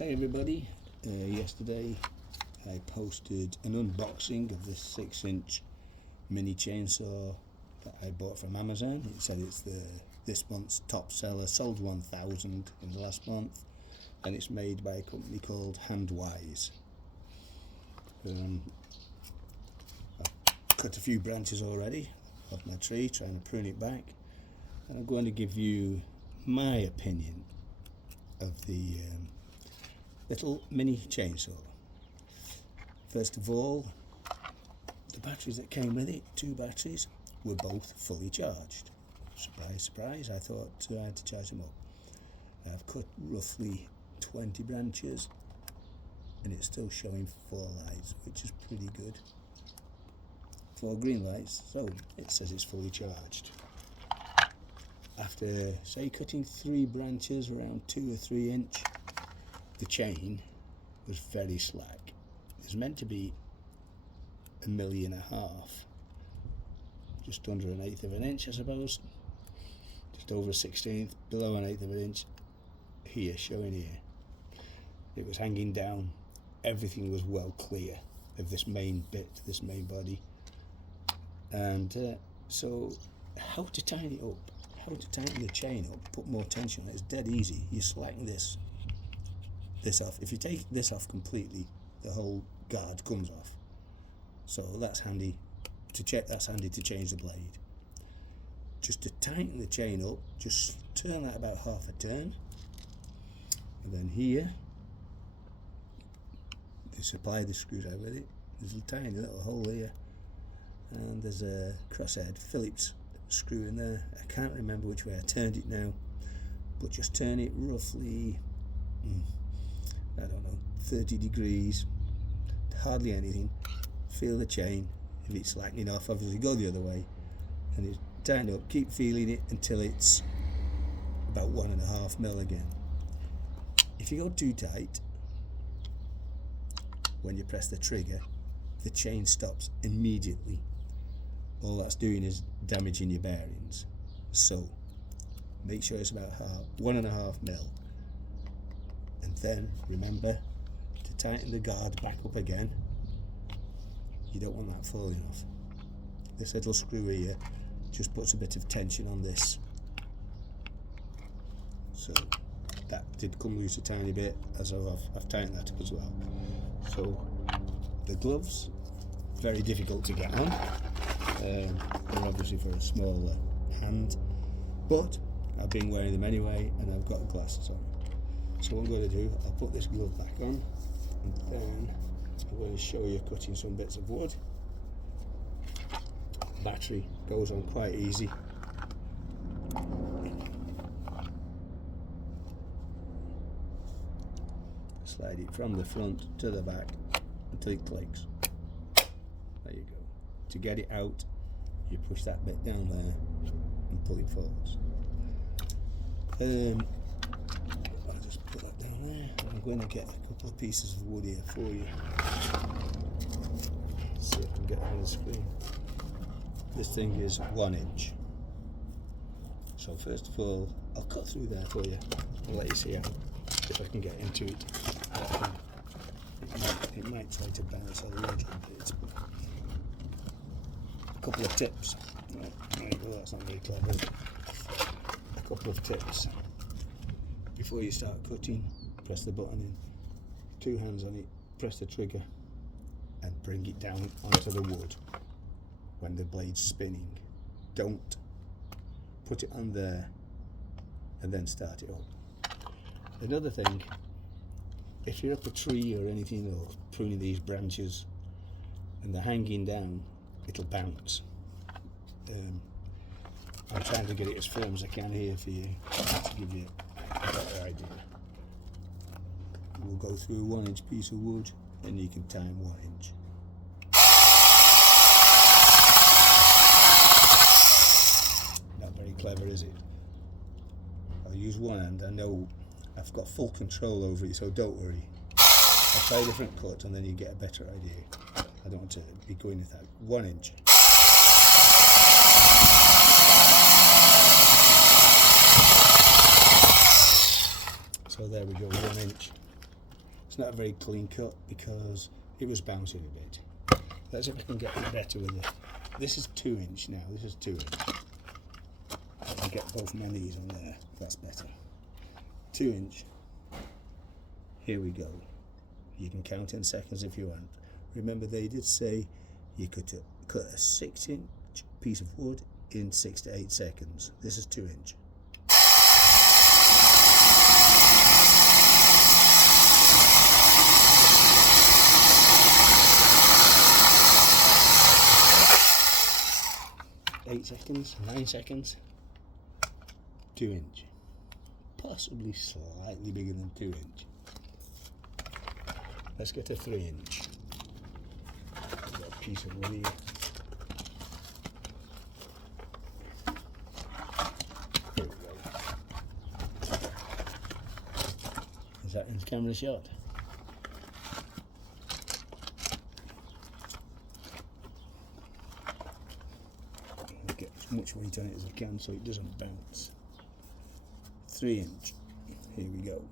Hey everybody, yesterday I posted an unboxing of this 6-inch mini chainsaw that I bought from Amazon. It said it's this month's top seller, sold 1,000 in the last month, and it's made by a company called Handwise. I've cut a few branches already off my tree, trying to prune it back, and I'm going to give you my opinion of the little mini chainsaw. First of all, the batteries that came with it, 2 batteries, were both fully charged. Surprise, surprise, I thought I had to charge them up. I've cut roughly 20 branches and it's still showing 4 lights, which is pretty good. 4 green lights, so it says it's fully charged. After, say, cutting 3 branches around 2 or 3 inch, the chain was very slack. It's meant to be 1.5 million, just under 1/8 of an inch, I suppose, just over a 16th, below 1/8 of an inch. Here, showing here, it was hanging down. Everything was well clear of this main bit, this main body, and so how to tighten it up, how to tighten the chain up, put more tension on it, it's dead easy. You slacken this off. If you take this off completely, the whole guard comes off, so that's handy to check. That's handy to change the blade. Just to tighten the chain up, just turn that about half a turn, and then here they supply the screwdriver with it. There's a tiny little hole here, and there's a crosshead Phillips screw in there. I can't remember which way I turned it now, but just turn it roughly, I don't know, 30 degrees, hardly anything. Feel the chain. If it's slackening off, obviously go the other way, and it's tighten up. Keep feeling it until it's about 1.5 mil again. If you go too tight, when you press the trigger, the chain stops immediately. All that's doing is damaging your bearings. So make sure it's about 1.5 mil. And then remember to tighten the guard back up again. You don't want that falling off. This little screw here just puts a bit of tension on this. So that did come loose a tiny bit, as I've tightened that up as well. So the gloves, very difficult to get on. They're obviously for a smaller hand, but I've been wearing them anyway, and I've got glasses on. So what I'm going to do, I'll put this glove back on, and then I'm going to show you cutting some bits of wood. Battery goes on quite easy. Slide it from the front to the back until it clicks. There you go. To get it out, you push that bit down there and pull it forwards. I'll just put that down there. I'm going to get a couple of pieces of wood here for you. Let's see if I can get it on the screen. This thing is 1 inch. So first of all, I'll cut through there for you. I'll let you see how, if I can get into it. It might try to bounce a little bit. A couple of tips. Right, well, that's not very clever. A couple of tips. Before you start cutting, press the button in. 2 hands on it, press the trigger, and bring it down onto the wood when the blade's spinning. Don't put it on there and then start it up. Another thing, if you're up a tree or anything, or pruning these branches and they're hanging down, it'll bounce. I'm trying to get it as firm as I can here for you to give you a better idea. We'll go through a 1 inch piece of wood, and you can time 1 inch. Not very clever, is it? I'll use one hand. I know I've got full control over it, so don't worry. I'll try a different cut and then you get a better idea. I don't want to be going with that. 1 inch. So there we go, 1 inch. not a very clean cut because it was bouncing a bit. Let's see if I can get it better with it. This is 2 inch now, this is 2 inch. I can get both my knees on there, that's better. 2 inch. Here we go. You can count in seconds if you want. Remember, they did say you could cut a 6 inch piece of wood in 6 to 8 seconds. This is 2 inch. Eight seconds, 9 seconds, 2 inch. Possibly slightly bigger than 2 inch. Let's get a 3 inch. Got a piece of wood here. Here we go. Is that in the camera shot? Get as much weight on it as I can so it doesn't bounce. 3 inch. Here we go.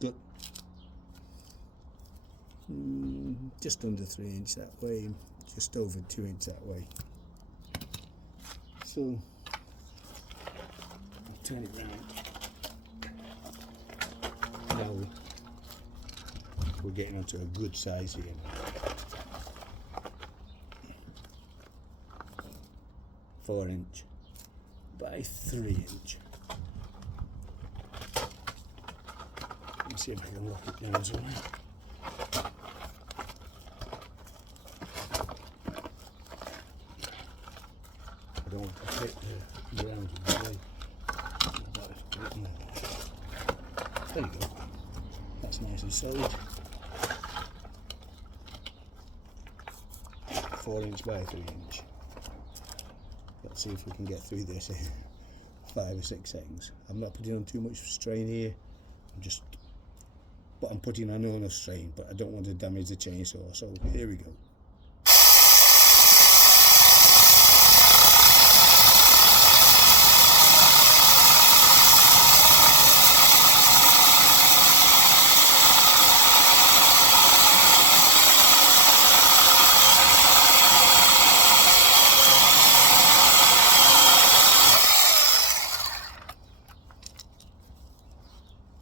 Good. Just under 3 inch that way, just over 2 inch that way. So I'll turn it round. Now we're getting onto a good size here. 4 inch by 3 inch. Let's see if I can lock it down somewhere. I don't want to hit the ground with the blade. There you go. That's nice and solid. 4 inch by 3 inch. Let's see if we can get through this in 5 or 6 seconds. I'm not putting on too much strain here. I'm putting on enough strain, but I don't want to damage the chainsaw. So here we go.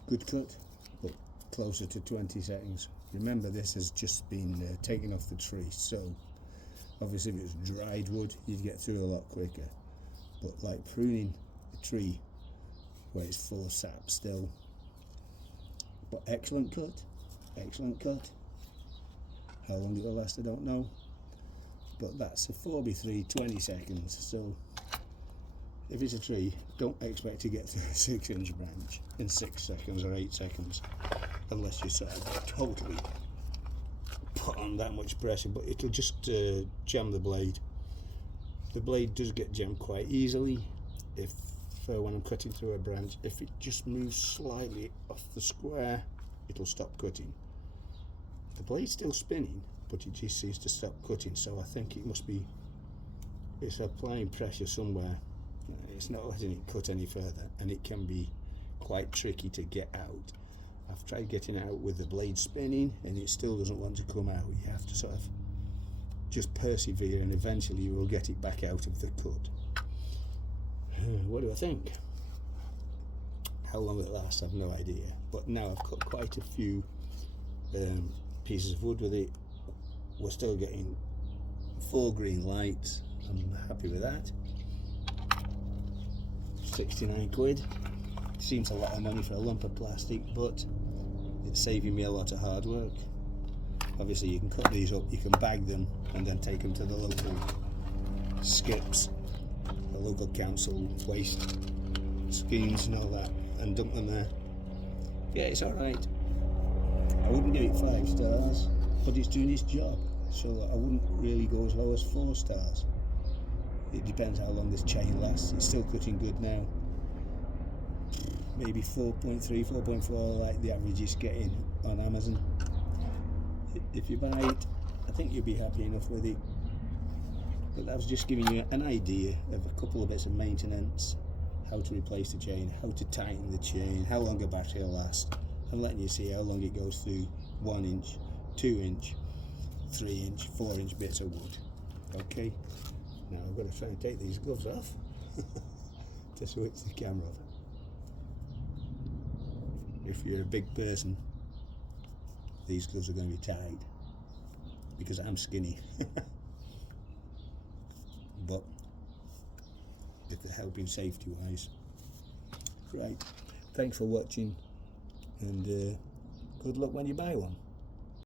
Good cut, but closer to 20 seconds. Remember, this has just been taken off the tree, so obviously if it was dried wood you'd get through a lot quicker, but like pruning a tree where it's full of sap still. But excellent cut. How long it will last I don't know, but that's a 4x3, 20 seconds. So if it's a tree, don't expect to get through a 6 inch branch in 6 seconds or 8 seconds, unless you sort of totally put on that much pressure, but it'll just jam the blade. The blade does get jammed quite easily if when I'm cutting through a branch. If it just moves slightly off the square, it'll stop cutting. The blade's still spinning, but it just seems to stop cutting, so I think it's applying pressure somewhere. It's not letting it cut any further, and it can be quite tricky to get out. I've tried getting it out with the blade spinning and it still doesn't want to come out. You have to sort of just persevere, and eventually you will get it back out of the cut. What do I think? How long it lasts, I've no idea, but now I've cut quite a few pieces of wood with it. We're still getting 4 green lights. I'm happy with that. 69 quid. Seems a lot of money for a lump of plastic, but it's saving me a lot of hard work. Obviously you can cut these up, you can bag them and then take them to the local skips, the local council waste schemes and all that, and dump them there. Yeah, it's alright. I wouldn't give it 5 stars, but it's doing its job, so I wouldn't really go as low as 4 stars. It depends how long this chain lasts. It's still cutting good now. Maybe 4.3, 4.4 like the average is getting on Amazon. If you buy it, I think you'll be happy enough with it. But that was just giving you an idea of a couple of bits of maintenance, how to replace the chain, how to tighten the chain, how long a battery will last, and letting you see how long it goes through 1 inch, 2 inch, 3 inch, 4 inch bits of wood. Okay, now I've got to try and take these gloves off to switch the camera off. If you're a big person, these gloves are going to be tight because I'm skinny. But if they're helping safety wise. Right, thanks for watching, and good luck when you buy one.